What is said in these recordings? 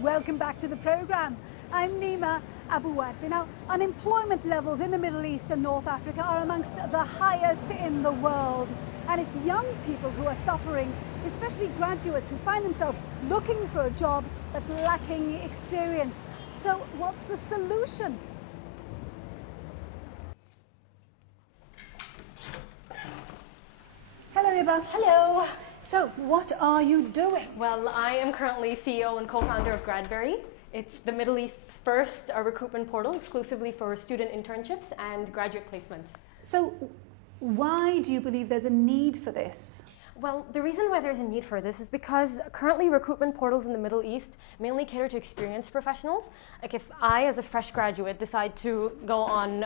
Welcome back to the programme. I'm Nima Abuwati. Now, unemployment levels in the Middle East and North Africa are amongst the highest in the world. And it's young people who are suffering, especially graduates who find themselves looking for a job but lacking experience. So what's the solution? Hello, Iba. Hello. So what are you doing? Well, I am currently CEO and co-founder of Gradberry. It's the Middle East's first recruitment portal exclusively for student internships and graduate placements. So why do you believe there's a need for this? Well, the reason why there's a need for this is because currently recruitment portals in the Middle East mainly cater to experienced professionals. Like if I, as a fresh graduate, decide to go on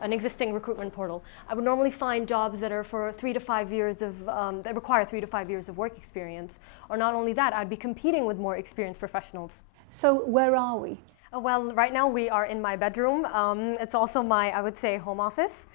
an existing recruitment portal, I would normally find jobs that are for 3 to 5 years of, that require 3 to 5 years of work experience. Or not only that, I'd be competing with more experienced professionals. So where are we? Well, right now we are in my bedroom. It's also my, I would say, home office.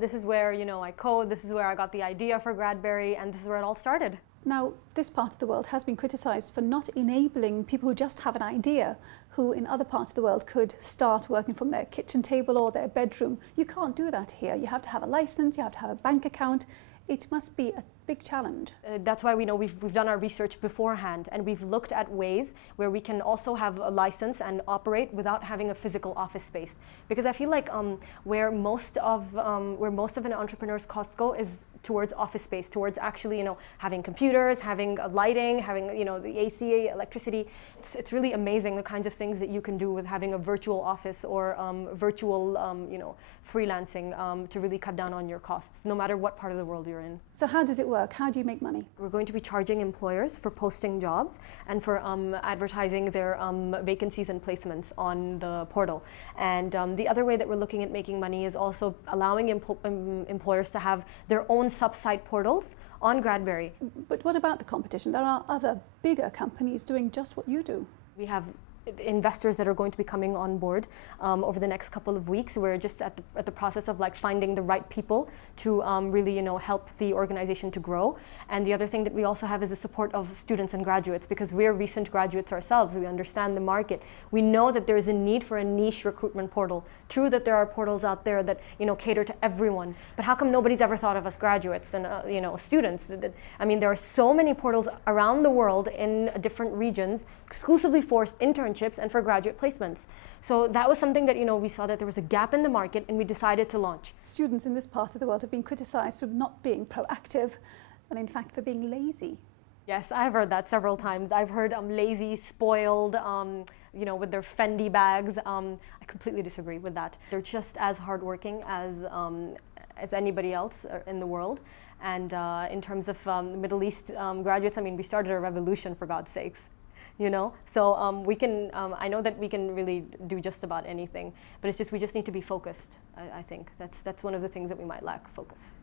This is where, I code, this is where I got the idea for Gradberry, and this is where it all started. Now, this part of the world has been criticised for not enabling people who just have an idea, who in other parts of the world could start working from their kitchen table or their bedroom. You can't do that here. You have to have a licence, you have to have a bank account. It must be a big challenge. That's why we know we've done our research beforehand, and we've looked at ways where we can also have a license and operate without having a physical office space. Because I feel like where most of an entrepreneur's costs go is towards office space, towards actually having computers, having lighting, having the AC, electricity. It's really amazing the kinds of things that you can do with having a virtual office or virtual freelancing to really cut down on your costs, no matter what part of the world you're in. So how does it work? How do you make money? We're going to be charging employers for posting jobs and for advertising their vacancies and placements on the portal. And the other way that we're looking at making money is also allowing employers to have their own sub-site portals on Gradberry. But what about the competition? There are other bigger companies doing just what you do. We have investors that are going to be coming on board over the next couple of weeks. We're just at the process of finding the right people to really help the organization to grow. And the other thing that we also have is the support of students and graduates, because we're recent graduates ourselves. We understand the market. We know that there is a need for a niche recruitment portal. True that there are portals out there that cater to everyone, but how come nobody's ever thought of us graduates and students? I mean, there are so many portals around the world in different regions exclusively for internships and for graduate placements. So that was something that we saw that there was a gap in the market, and we decided to launch. Students in this part of the world have been criticised for not being proactive and in fact for being lazy. Yes, I've heard that several times. I've heard lazy, spoiled, with their Fendi bags. I completely disagree with that. They're just as hardworking as anybody else in the world. And in terms of Middle East graduates, I mean, we started a revolution, for God's sakes. So we can, I know that we can really do just about anything, but we just need to be focused. I think that's one of the things that we might lack, focus.